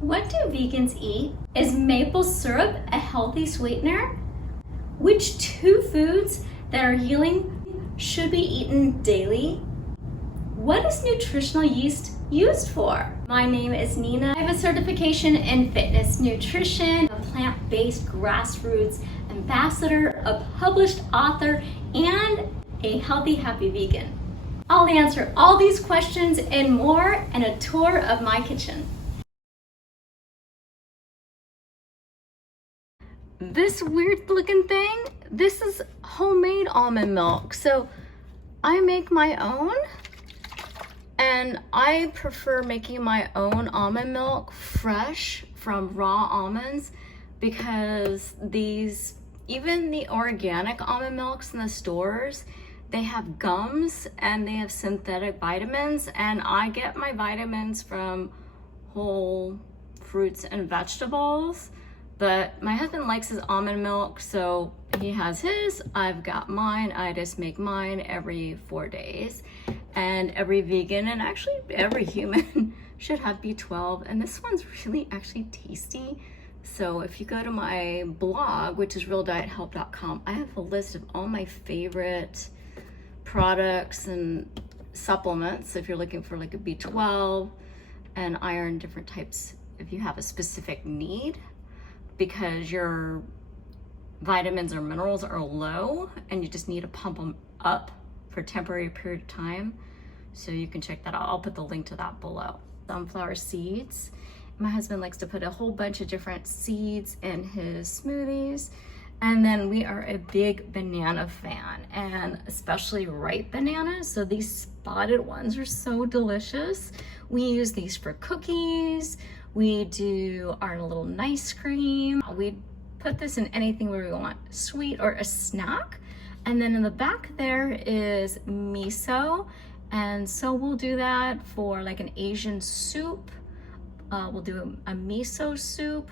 What do vegans eat? Is maple syrup a healthy sweetener? Which 2 foods that are healing should be eaten daily? What is nutritional yeast used for? My name is Nina. I have a certification in fitness nutrition, a plant-based grassroots ambassador, a published author, and a healthy, happy vegan. I'll answer all these questions and more in a tour of my kitchen. This weird looking thing, this is homemade almond milk. So I make my own, and I prefer making my own almond milk fresh from raw almonds, because even the organic almond milks in the stores, they have gums and they have synthetic vitamins, and I get my vitamins from whole fruits and vegetables. But my husband likes his almond milk, so he has his, I've got mine. I just make mine every 4 days. And every vegan, and actually every human, should have B12. And this one's really actually tasty. So if you go to my blog, which is realdiethelp.com, I have a list of all my favorite products and supplements if you're looking for like a B12 and iron, different types if you have a specific need, because your vitamins or minerals are low and you just need to pump them up for a temporary period of time. So you can check that out. I'll put the link to that below. Sunflower seeds. My husband likes to put a whole bunch of different seeds in his smoothies. And then we are a big banana fan, and especially ripe bananas. So these spotted ones are so delicious. We use these for cookies. We do our little nice cream. We put this in anything where we want, sweet or a snack. And then in the back there is miso. And so we'll do that for like an Asian soup. We'll do a miso soup,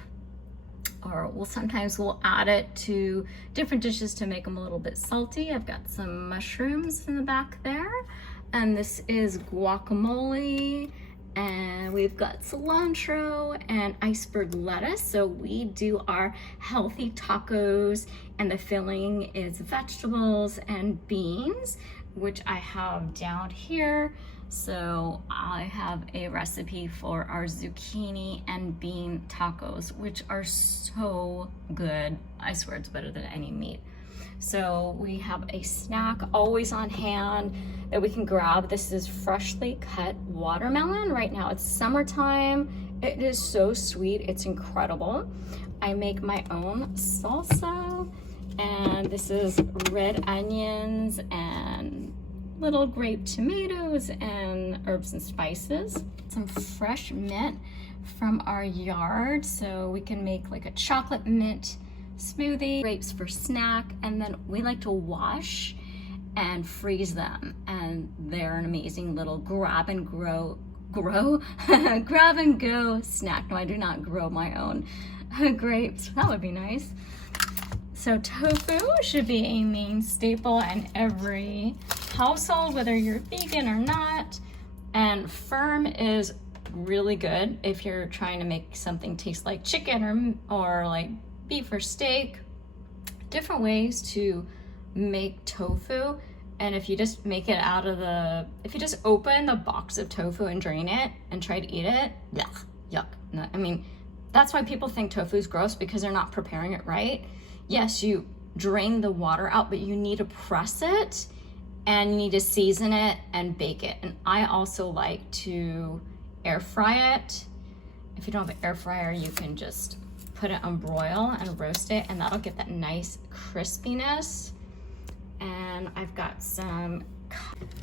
or sometimes we'll add it to different dishes to make them a little bit salty. I've got some mushrooms in the back there. And this is guacamole. And we've got cilantro and iceberg lettuce. So we do our healthy tacos, and the filling is vegetables and beans, which I have down here. So I have a recipe for our zucchini and bean tacos, which are so good. I swear it's better than any meat. So we have a snack always on hand that we can grab. This is freshly cut watermelon. Right now it's summertime. It is so sweet, it's incredible. I make my own salsa, and this is red onions and little grape tomatoes and herbs and spices. Some fresh mint from our yard, so we can make like a chocolate mint smoothie, grapes for snack, and then we like to wash and freeze them, and they're an amazing little grab and go snack. No, I do not grow my own grapes. That would be nice. So tofu should be a main staple in every household, whether you're vegan or not. And firm is really good if you're trying to make something taste like chicken or like beef or steak. Different ways to make tofu. And if you just make it if you just open the box of tofu and drain it and try to eat it, yuck. No, I mean, that's why people think tofu is gross, because they're not preparing it right. Yes, you drain the water out, but you need to press it and you need to season it and bake it. And I also like to air fry it. If you don't have an air fryer, you can just put it on broil and roast it, and that'll get that nice crispiness. And I've got some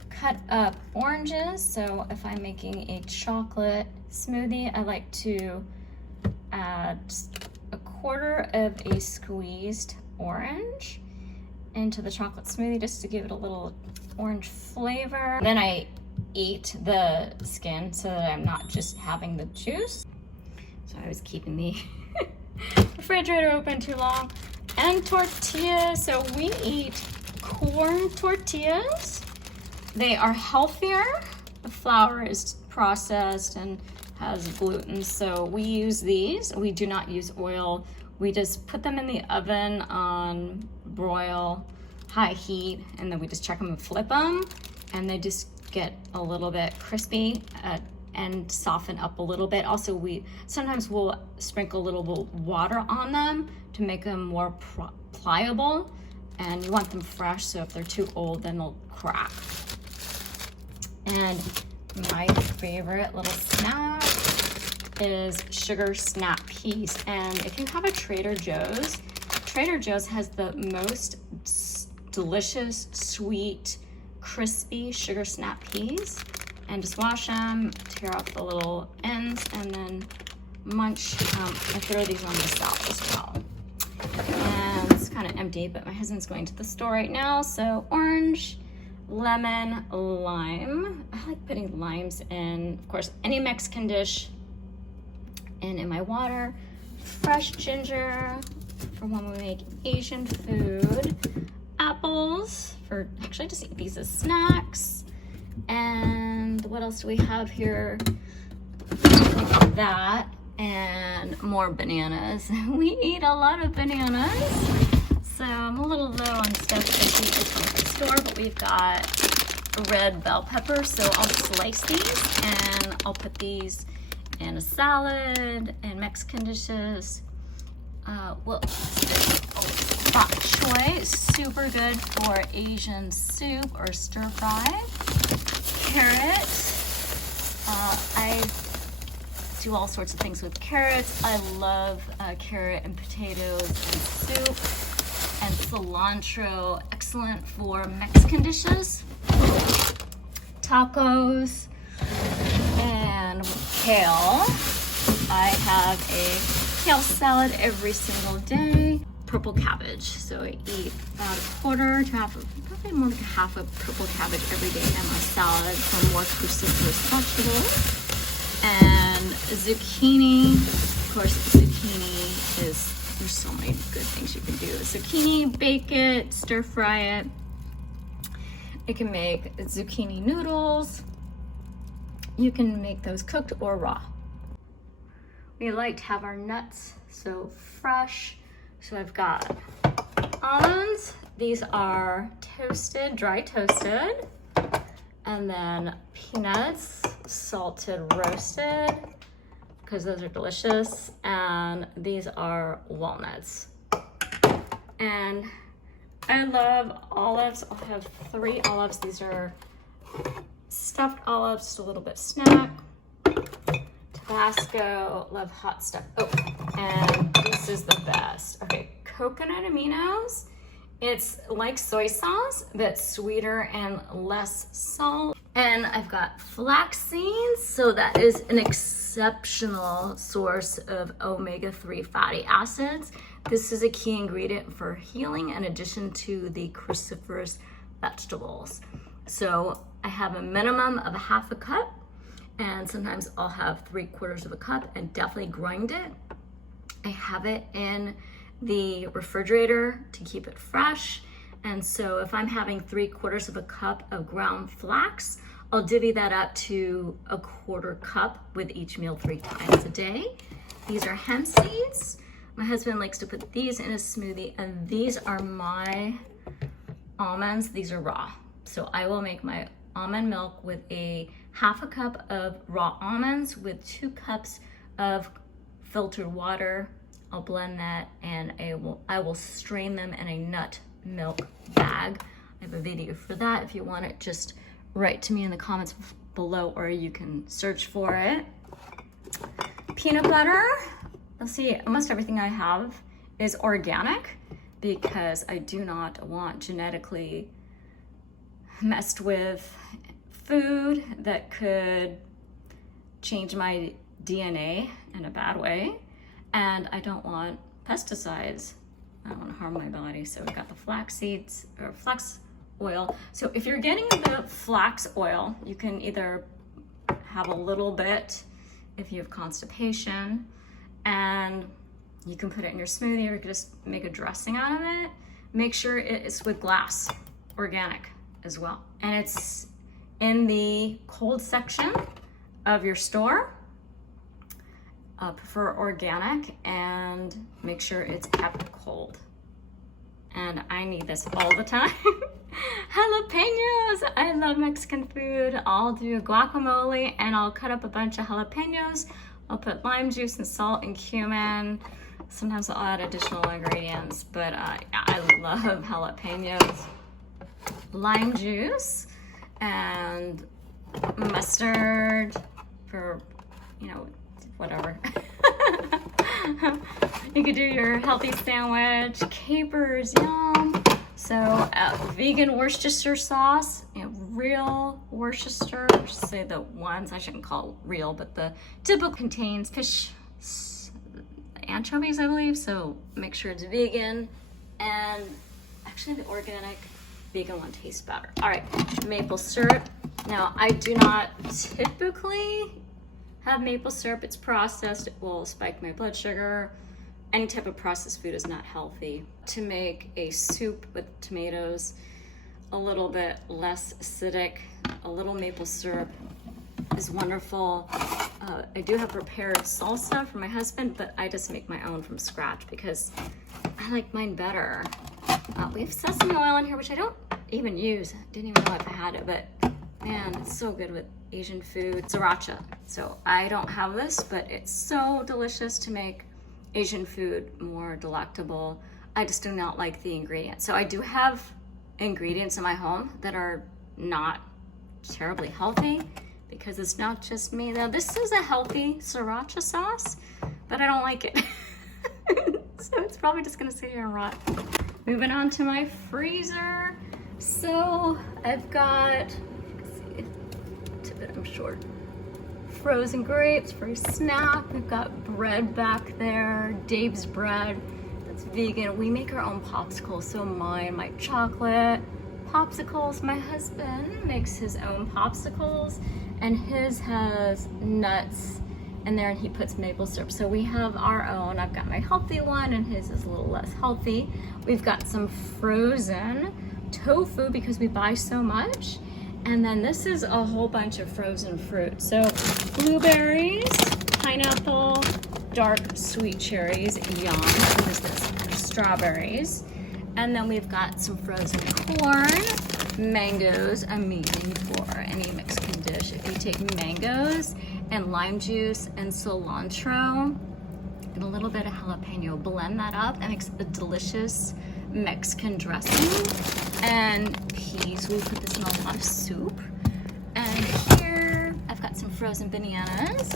cut up oranges. So if I'm making a chocolate smoothie, I like to add a quarter of a squeezed orange into the chocolate smoothie, just to give it a little orange flavor. Then I eat the skin so that I'm not just having the juice. So I was keeping the refrigerator open too long. And tortillas. So we eat corn tortillas. They are healthier. The flour is processed and has gluten. So we use these. We do not use oil. We just put them in the oven on broil, high heat, and then we just check them and flip them, and they just get a little bit crispy and soften up a little bit. Also, sometimes we'll sprinkle a little bit of water on them to make them more pliable, and you want them fresh, so if they're too old, then they'll crack. And my favorite little snack is sugar snap peas. And if you have a Trader Joe's has the most delicious, sweet, crispy sugar snap peas. And just wash them, tear off the little ends, and then munch. I throw these on the salad as well. And it's kind of empty, but my husband's going to the store right now. So orange, lemon, lime. I like putting limes in, of course, any Mexican dish. And in my water, fresh ginger for when we make Asian food. Apples for, actually just eat these as snacks. And what else do we have here? Like that, and more bananas. We eat a lot of bananas. So I'm a little low on stuff that we from the store, but we've got red bell pepper. So I'll slice these and I'll put these in a salad and Mexican dishes. Bok choy is super good for Asian soup or stir fry. Carrot. I do all sorts of things with carrots. I love carrot and potatoes and soup. And cilantro, excellent for Mexican dishes. Tacos and kale. I have a kale salad every single day. Purple cabbage. So I eat about a quarter to half, probably more like half a purple cabbage every day in my salad for more cruciferous vegetables. And zucchini. Of course, zucchini is, there's so many good things you can do. Zucchini, bake it, stir fry it. You can make zucchini noodles. You can make those cooked or raw. We like to have our nuts so fresh. So I've got almonds. These are toasted, dry toasted. And then peanuts, salted, roasted, because those are delicious. And these are walnuts. And I love olives. I'll have 3 olives. These are stuffed olives, just a little bit snack. Tabasco, love hot stuff. Oh, and this is the best. Okay, coconut aminos. It's like soy sauce, but sweeter and less salt. And I've got flax seeds, so that is an exceptional source of omega-3 fatty acids. This is a key ingredient for healing in addition to the cruciferous vegetables. So I have a minimum of a half a cup, and sometimes I'll have 3/4 of a cup and definitely grind it. I have it in the refrigerator to keep it fresh. And so if I'm having 3/4 of a cup of ground flax, I'll divvy that up to a 1/4 cup with each meal 3 times a day. These are hemp seeds. My husband likes to put these in a smoothie, and these are my almonds. These are raw. So I will make my almond milk with a half a cup of raw almonds with 2 cups of filtered water. I'll blend that, and I will strain them in a nut milk bag. I have a video for that. If you want it, just write to me in the comments below, or you can search for it. Peanut butter. Let's see, almost everything I have is organic because I do not want genetically messed with food that could change my DNA in a bad way. And I don't want pesticides. I don't want to harm my body. So we've got the flax seeds or flax oil. So if you're getting the flax oil, you can either have a little bit if you have constipation, and you can put it in your smoothie, or you can just make a dressing out of it. Make sure it's with glass, organic as well. And it's in the cold section of your store. prefer organic, and make sure it's kept cold. And I need this all the time. Jalapenos! I love Mexican food. I'll do guacamole and I'll cut up a bunch of jalapenos. I'll put lime juice and salt and cumin. Sometimes I'll add additional ingredients, but I love jalapenos. Lime juice and mustard for, you know, whatever. You could do your healthy sandwich, capers, yum. So vegan Worcestershire sauce, you know, real Worcestershire, I should say the ones, I shouldn't call it real, but the typical contains fish, anchovies, I believe, so make sure it's vegan. And actually the organic vegan one tastes better. All right, maple syrup. Now, I do not typically have maple syrup. It's processed. It will spike my blood sugar. Any type of processed food is not healthy. To make a soup with tomatoes, a little bit less acidic, a little maple syrup is wonderful. I do have prepared salsa for my husband, but I just make my own from scratch because I like mine better. We have sesame oil in here, which I don't even use. Didn't even know if I had it, but man, it's so good with Asian food. Sriracha. So I don't have this, but it's so delicious to make Asian food more delectable. I just do not like the ingredients. So I do have ingredients in my home that are not terribly healthy because it's not just me. Now this is a healthy sriracha sauce, but I don't like it. So it's probably just gonna sit here and rot. Moving on to my freezer. So I've got, let's see, tip it, I'm short. Frozen grapes for a snack. We've got bread back there, Dave's bread. That's vegan. We make our own popsicles. So mine, my chocolate popsicles. My husband makes his own popsicles, and his has nuts in there, and he puts maple syrup. So we have our own. I've got my healthy one, and his is a little less healthy. We've got some frozen tofu because we buy so much. And then this is a whole bunch of frozen fruit. So blueberries, pineapple, dark sweet cherries, yum. What is this? Strawberries. And then we've got some frozen corn, mangoes, amazing for any Mexican dish. If you take mangoes and lime juice and cilantro and a little bit of jalapeno, blend that up, that makes a delicious Mexican dressing. And peas, we put this in a lot of soup. And here I've got some frozen bananas,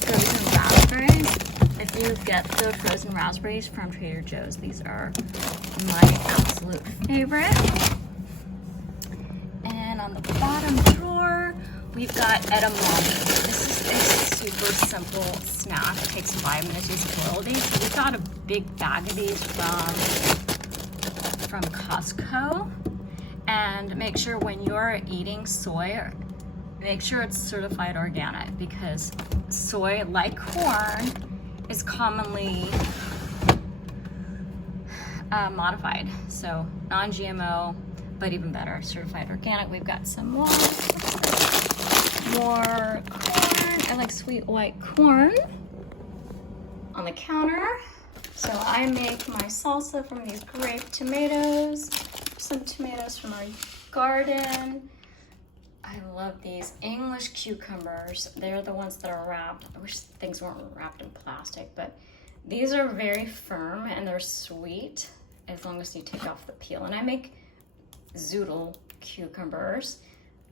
frozen raspberries. If you get the frozen raspberries from Trader Joe's, these are my absolute favorite. And on the bottom drawer, we've got edamame. This is a super simple snack. It takes 5 minutes to boil these. So we got a big bag of these from Costco. And make sure when you're eating soy, make sure it's certified organic, because soy, like corn, is commonly modified. So non-GMO, but even better, certified organic. We've got some more corn. I like sweet white corn on the counter. So I make my salsa from these grape tomatoes, some tomatoes from our garden. I love these English cucumbers. They're the ones that are wrapped. I wish things weren't wrapped in plastic, but these are very firm and they're sweet as long as you take off the peel. And I make zoodle cucumbers.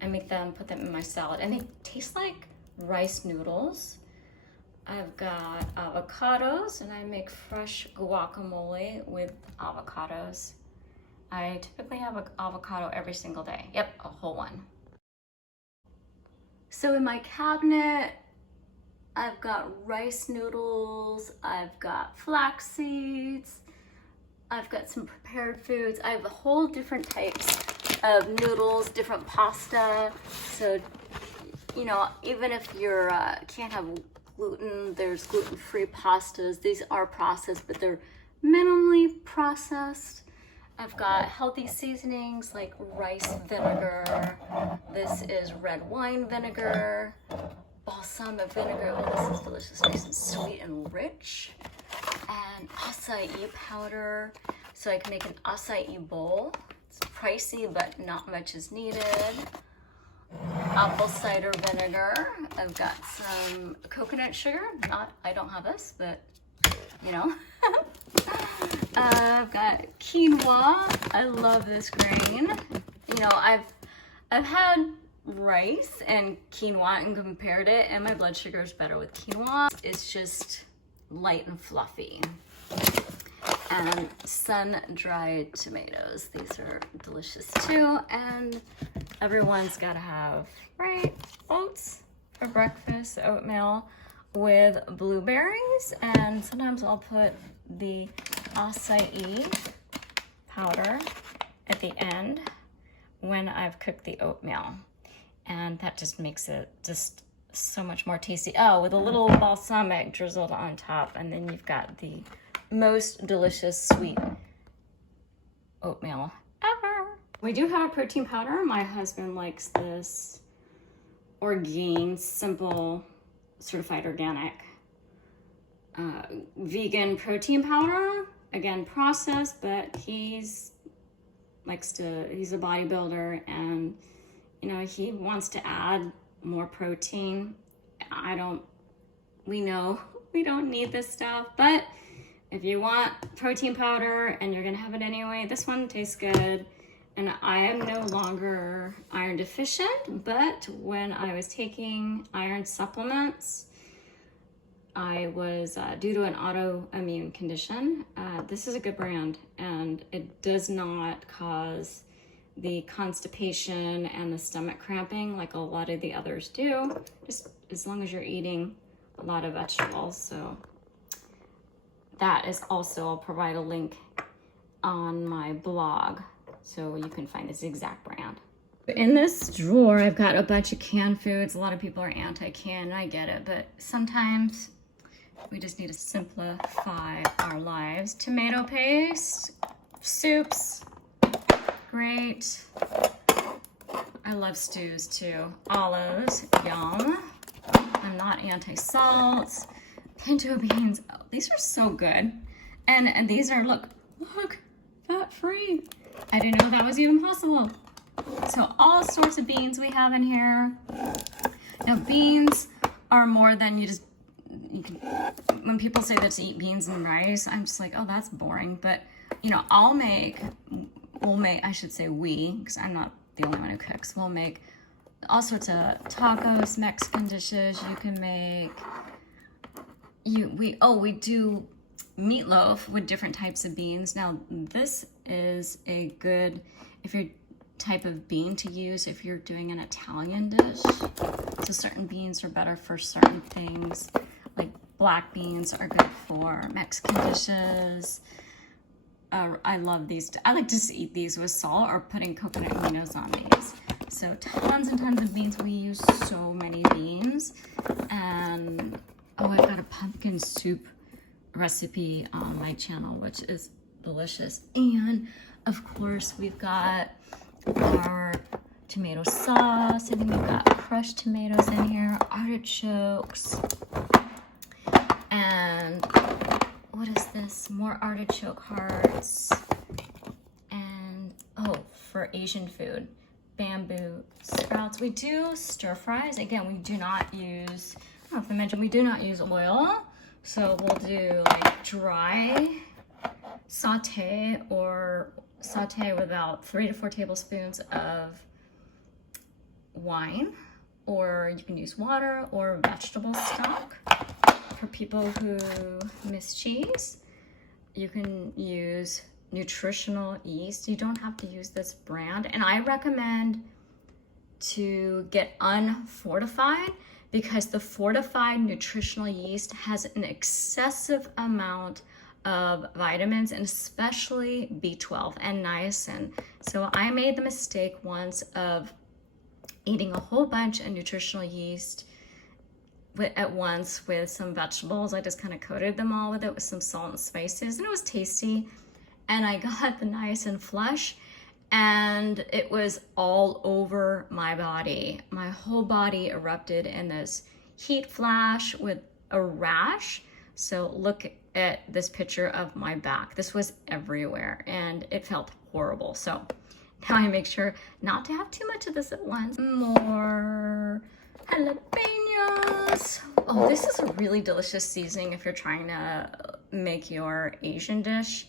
I make them, put them in my salad, and they taste like rice noodles. I've got avocados, and I make fresh guacamole with avocados. I typically have an avocado every single day. Yep, a whole one. So in my cabinet, I've got rice noodles, I've got flax seeds, I've got some prepared foods. I have a whole different types of noodles, different pasta. So, you know, even if you're can't have gluten, there's gluten-free pastas. These are processed, but they're minimally processed. I've got healthy seasonings like rice vinegar. This is red wine vinegar. balsamic vinegar. Oh, this is delicious, nice and sweet and rich. And acai powder, so I can make an acai bowl. It's pricey, but not much is needed. Apple cider vinegar. I've got some coconut sugar. I don't have this, but you know. I've got quinoa. I love this grain. You know, I've had rice and quinoa and compared it, and my blood sugar is better with quinoa. It's just light and fluffy. And sun-dried tomatoes. These are delicious too. And everyone's gotta have, right, oats for breakfast, oatmeal with blueberries. And sometimes I'll put the acai powder at the end when I've cooked the oatmeal. And that just makes it just so much more tasty. Oh, with a little balsamic drizzled on top. And then you've got the most delicious sweet oatmeal ever. We do have a protein powder. My husband likes this Orgain Simple Certified Organic vegan protein powder. Again, processed, but he's a bodybuilder, and you know, he wants to add more protein. We know we don't need this stuff, but if you want protein powder and you're gonna have it anyway, this one tastes good. And I am no longer iron deficient, but when I was taking iron supplements, I was due to an autoimmune condition. This is a good brand, and it does not cause the constipation and the stomach cramping like a lot of the others do, just as long as you're eating a lot of vegetables. So that is also, I'll provide a link on my blog so you can find this exact brand. In this drawer, I've got a bunch of canned foods. A lot of people are anti-can, and I get it, but sometimes we just need to simplify our lives. Tomato paste, soups, great. I love stews too. Olives, yum. I'm not anti-salt. Pinto beans, oh, these are so good. And these are, look, fat-free. I didn't know that was even possible. So all sorts of beans we have in here. Now beans are more than you can, when people say that to eat beans and rice, I'm just like, oh, that's boring. But you know, I should say we, because I'm not the only one who cooks. We'll make all sorts of tacos, Mexican dishes. You can make, we do meatloaf with different types of beans. Now this is a good, if you're type of bean to use if you're doing an Italian dish. So certain beans are better for certain things. Like black beans are good for Mexican dishes. I love these. I like to just eat these with salt or putting coconut aminos on these. So tons and tons of beans. We use so many beans. And oh, I've got a pumpkin soup recipe on my channel, which is delicious. And of course, we've got our tomato sauce. I think we've got crushed tomatoes in here, artichokes, and what is this? More artichoke hearts. And oh, for Asian food, bamboo sprouts. We do stir fries. Again, we do not use, I don't know if I mentioned, we do not use oil. So we'll do like dry saute with about 3 to 4 tablespoons of wine, or you can use water or vegetable stock. For people who miss cheese, you can use nutritional yeast. You don't have to use this brand. And I recommend to get unfortified, because the fortified nutritional yeast has an excessive amount of vitamins, and especially B12 and niacin. So I made the mistake once of eating a whole bunch of nutritional yeast at once with some vegetables. I just kind of coated them all with it with some salt and spices, and it was tasty. And I got the niacin flush, and it was all over my body. My whole body erupted in this heat flash with a rash. So look at this picture of my back. This was everywhere and it felt horrible. So now I make sure not to have too much of this at once. More jalapenos. Oh, this is a really delicious seasoning if you're trying to make your Asian dish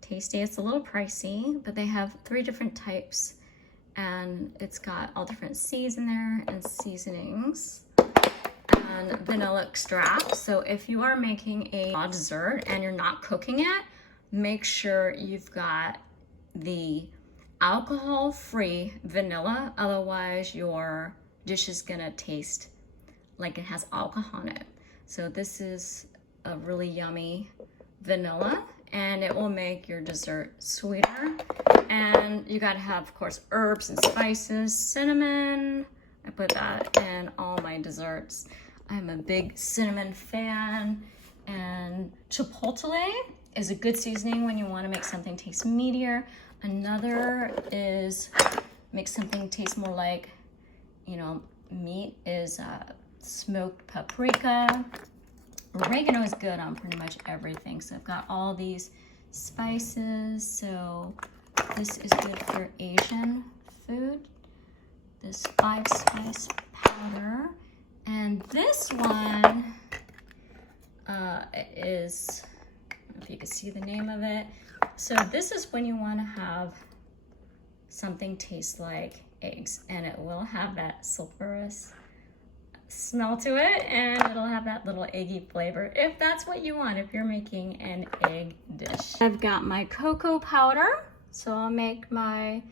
tasty. It's a little pricey, but they have 3 different types and it's got all different seeds in there and seasonings and vanilla extract. So if you are making a dessert and you're not cooking it, make sure you've got the alcohol-free vanilla, otherwise your dish is gonna taste like it has alcohol in it. So this is a really yummy vanilla and it will make your dessert sweeter. And you gotta have, of course, herbs and spices, cinnamon. I put that in all my desserts. I'm a big cinnamon fan. And chipotle is a good seasoning when you wanna make something taste meatier. Another is make something taste more like, you know, meat is smoked paprika. Oregano is good on pretty much everything. So I've got all these spices. So this is good for Asian food. This 5-spice powder. And this one is, I don't know if you can see the name of it. So this is when you want to have something taste like eggs, and it will have that sulfurous smell to it, and it'll have that little eggy flavor if that's what you want, if you're making an egg dish. I've got my cocoa powder, so I'll make my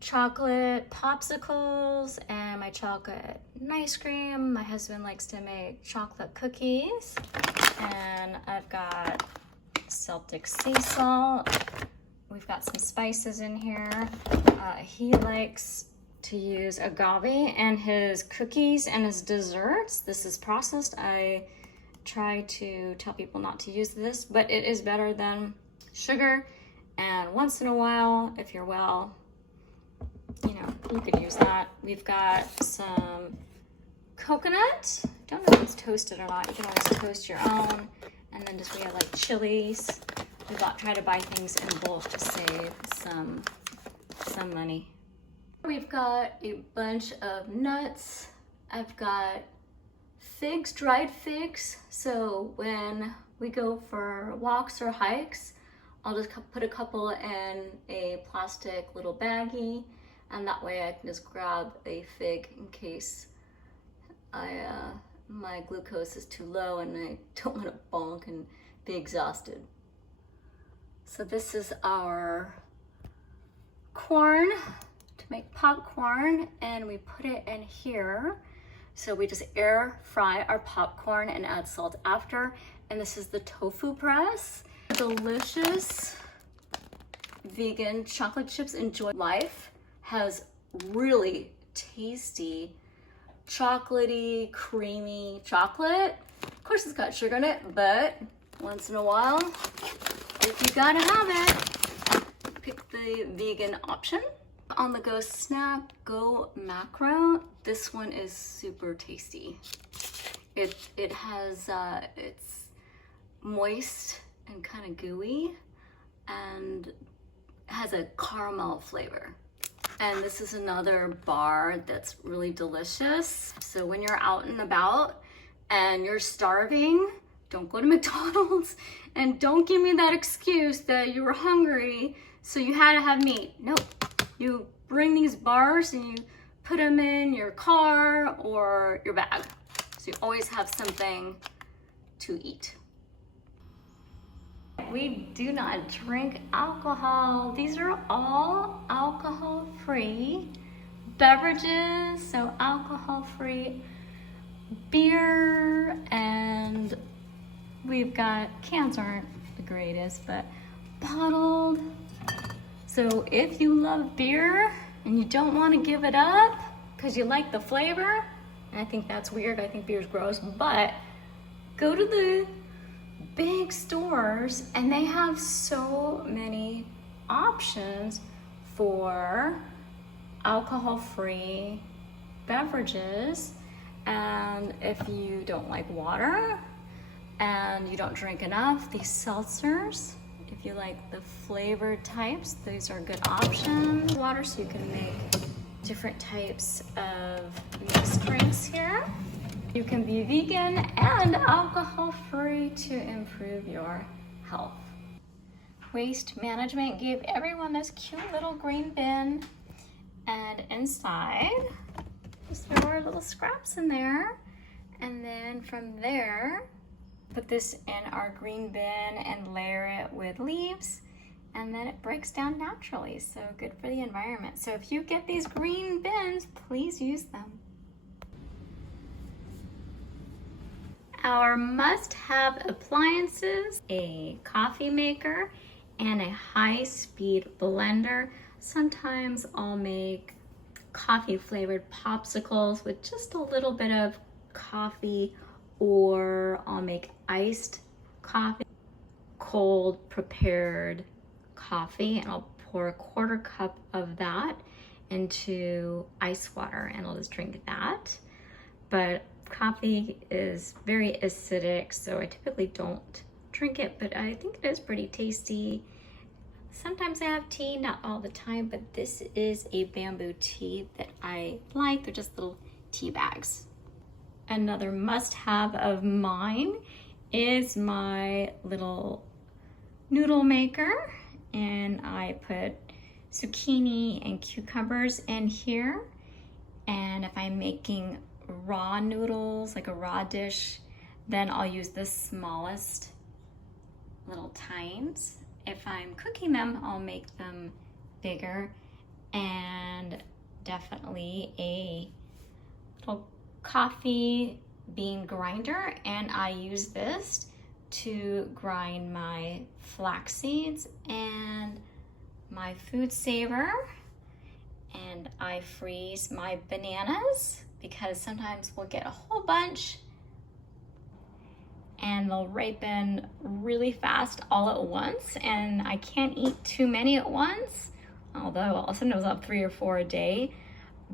chocolate popsicles and my chocolate ice cream. My husband likes to make chocolate cookies, and I've got Celtic sea salt. We've got some spices in here. He likes to use agave in his cookies and his desserts. This is processed. I try to tell people not to use this, but it is better than sugar. And once in a while, if you're well, you know, you could use that. We've got some coconut. Don't know if it's toasted or not. You can always toast your own. And then we have like chilies. We try to buy things in bulk to save some money. We've got a bunch of nuts. I've got figs, dried figs. So when we go for walks or hikes, I'll just put a couple in a plastic little baggie, and that way I can just grab a fig in case my glucose is too low and I don't want to bonk and be exhausted. So this is our corn to make popcorn, and we put it in here. So we just air fry our popcorn and add salt after. And this is the tofu press. Delicious vegan chocolate chips. Enjoy Life has really tasty, chocolatey, creamy chocolate. Of course it's got sugar in it, but once in a while, if you gotta have it, pick the vegan option. On the go snack, go macro. This one is super tasty. It has, it's moist and kind of gooey and has a caramel flavor. And this is another bar that's really delicious. So when you're out and about and you're starving, don't go to McDonald's and don't give me that excuse that you were hungry so you had to have meat. Nope. You bring these bars and you put them in your car or your bag. So you always have something to eat. We do not drink alcohol. These are all alcohol-free beverages, so alcohol-free beer, and we've got, cans aren't the greatest, but bottled. So if you love beer and you don't want to give it up because you like the flavor, and I think that's weird, I think beer's gross, but go to the big stores and they have so many options for alcohol-free beverages, And if you don't like water and you don't drink enough, these seltzers, if you like the flavored types, these are good options. Water, so you can make different types of mixed drinks here. You can be vegan and alcohol-free to improve your health. Waste Management gave everyone this cute little green bin, and inside, just throw our little scraps in there, and then from there, put this in our green bin and layer it with leaves, and then it breaks down naturally, so good for the environment. So if you get these green bins, please use them. Our must-have appliances, a coffee maker and a high-speed blender. Sometimes I'll make coffee-flavored popsicles with just a little bit of coffee, or I'll make iced coffee, cold prepared coffee, and I'll pour a 1/4 cup of that into ice water and I'll just drink that. But coffee is very acidic, so I typically don't drink it, but I think it is pretty tasty. Sometimes I have tea, not all the time, but this is a bamboo tea that I like. They're just little tea bags. Another must-have of mine is my little noodle maker, and I put zucchini and cucumbers in here. And if I'm making raw noodles, like a raw dish, then I'll use the smallest little tines. If I'm cooking them, I'll make them bigger, and definitely a little coffee bean grinder, and I use this to grind my flax seeds and my food saver, and I freeze my bananas because sometimes we'll get a whole bunch and they'll ripen really fast all at once, and I can't eat too many at once, although I'll sometimes have 3 or 4 a day,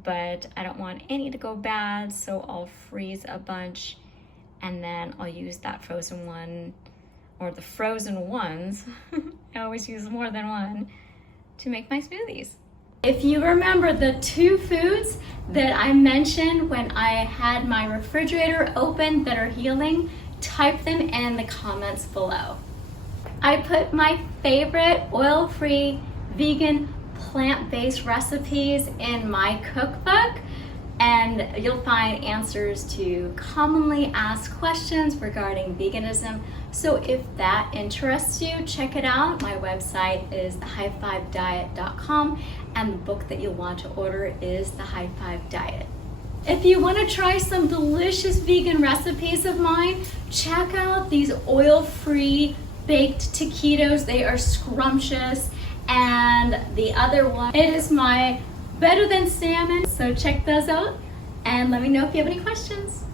but I don't want any to go bad, so I'll freeze a bunch and then I'll use that frozen one, or the frozen ones, I always use more than one, to make my smoothies. If you remember the 2 foods that I mentioned when I had my refrigerator open that are healing, type them in the comments below. I put my favorite oil-free, vegan, plant-based recipes in my cookbook, and you'll find answers to commonly asked questions regarding veganism. So if that interests you, check it out. My website is thehigh5diet.com, and the book that you'll want to order is The High 5 Diet. If you want to try some delicious vegan recipes of mine, check out these oil-free baked taquitos. They are scrumptious. And the other one, it is my better than salmon. So check those out and let me know if you have any questions.